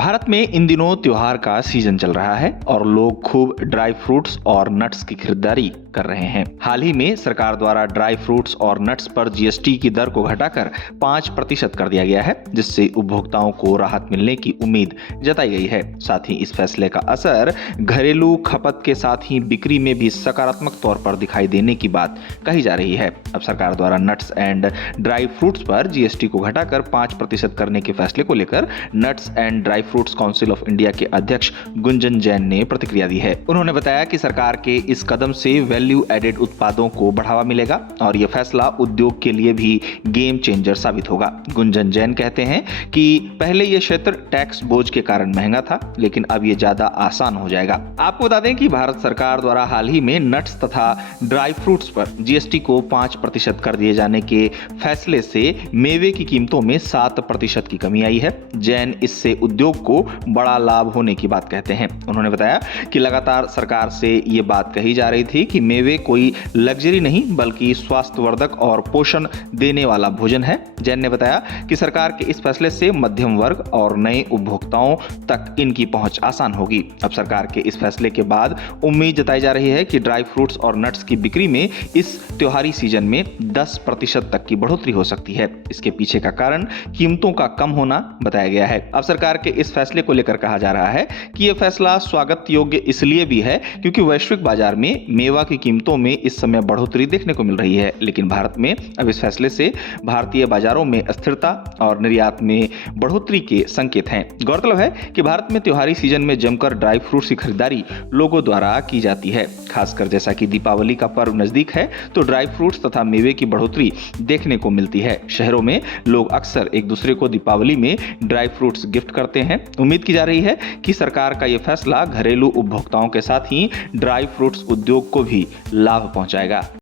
भारत में इन दिनों त्योहार का सीजन चल रहा है और लोग खूब ड्राई फ्रूट्स और नट्स की खरीदारी कर रहे हैं। हाल ही में सरकार द्वारा ड्राई फ्रूट्स और नट्स पर जीएसटी की दर को घटाकर 5% कर दिया गया है, जिससे उपभोक्ताओं को राहत मिलने की उम्मीद जताई गई है। साथ ही इस फैसले का असर घरेलू खपत के साथ ही बिक्री में भी सकारात्मक तौर पर दिखाई देने की बात कही जा रही है। अब सरकार द्वारा नट्स एंड ड्राई फ्रूट्स पर जीएसटी को घटाकर 5% करने के फैसले को लेकर nuts and dry fruits council of India के अध्यक्ष गुंजन जैन ने प्रतिक्रिया दी है। उन्होंने बताया कि सरकार के इस कदम से वैल्यू एडेड उत्पादों को बढ़ावा मिलेगा और यह फैसला उद्योग के लिए भी गेम चेंजर साबित होगा। गुंजन जैन कहते हैं कि पहले यह क्षेत्र टैक्स बोझ के कारण महंगा था, लेकिन अब यह ज्यादा आसान हो जाएगा। आपको बता दें कि भारत सरकार द्वारा हाल ही में नट्स तथा ड्राई फ्रूट्स पर जीएसटी को 5% कर दिए जाने के फैसले से मेवे की कीमतों में 7% की कमी आई है। जैन इससे उद्योग को बड़ा लाभ होने की बात कहते हैं। उन्होंने बताया कि लगातार सरकार से ये बात कही जा रही थी कि मेवे कोई लग्जरी नहीं बल्कि स्वास्थ्यवर्धक और पोषण देने वाला भोजन है। जैन ने बताया कि सरकार के इस फैसले से मध्यम वर्ग और नए उपभोक्ताओं तक इनकी पहुंच आसान होगी। अब सरकार के इस फैसले के बाद उम्मीद जताई जा रही है कि ड्राई फ्रूट्स और नट्स की बिक्री में इस त्योहारी सीजन में 10% तक की बढ़ोतरी हो सकती है। इसके पीछे का कारण कीमतों का कम होना बताया गया है। अब सरकार के इस फैसले को लेकर कहा जा रहा है कि यह फैसला स्वागत योग्य इसलिए भी है क्योंकि वैश्विक बाजार में मेवा की कीमतों में इस समय बढ़ोतरी देखने को मिल रही है, लेकिन भारत में अब इस फैसले से भारतीय बाजारों में अस्थिरता और निर्यात में बढ़ोतरी के संकेत हैं। गौरतलब है कि भारत में त्योहारी सीजन में जमकर ड्राई फ्रूट्स की खरीदारी लोगों द्वारा की जाती है। खासकर जैसा कि दीपावली का पर्व नजदीक है तो ड्राई फ्रूट्स तथा मेवे की बढ़ोतरी देखने को मिलती है। शहरों में लोग अक्सर एक दूसरे को दीपावली में ड्राई फ्रूट्स गिफ्ट करते हैं। उम्मीद की जा रही है कि सरकार का यह फैसला घरेलू उपभोक्ताओं के साथ ही ड्राई फ्रूट्स उद्योग को भी लाभ पहुंचाएगा।